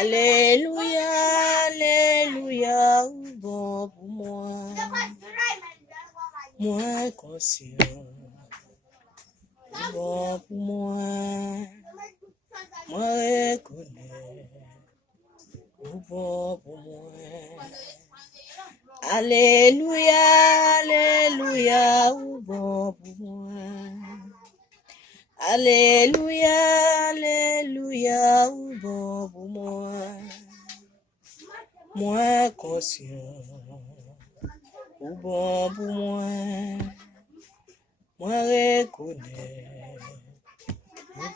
Alléluia, Alléluia, bon pour moi. Moi conscient, bon pour moi. Moi reconnais, bon pour moi. Alléluia, Alléluia, bon pour moi. Alléluia, Alléluia, bon pour moi. Moi conscient, bon pour moi. Moi reconnais,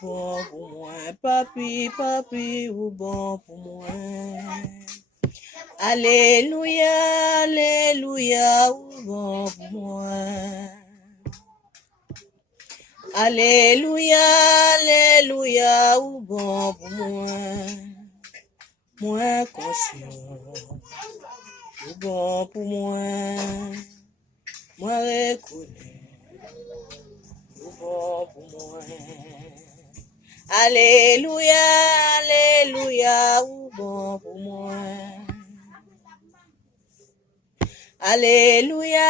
bon pour moi. Papi, papi, bon pour moi. Alléluia, Alléluia, bon pour moi. Alléluia, Alléluia, bon pour moi. Moi conscient, bon pour moi. Moi reconnais, bon pour moi. Alléluia, Alléluia, bon pour moi. Alléluia,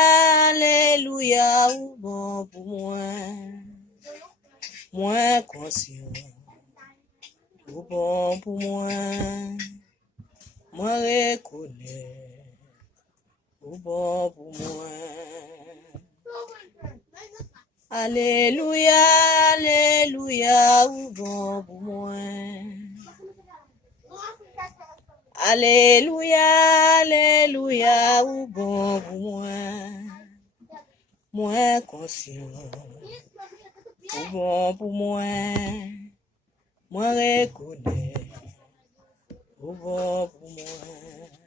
Alléluia, bon pour moi. Moi conscient, bon pour moi. Moi reconnais, bon pour moi. Alléluia, Alléluia, bon pour moi. Alléluia, Alléluia, bon pour moi. Moi conscient, bon pour moi. Moi reconnais, bon pour moi.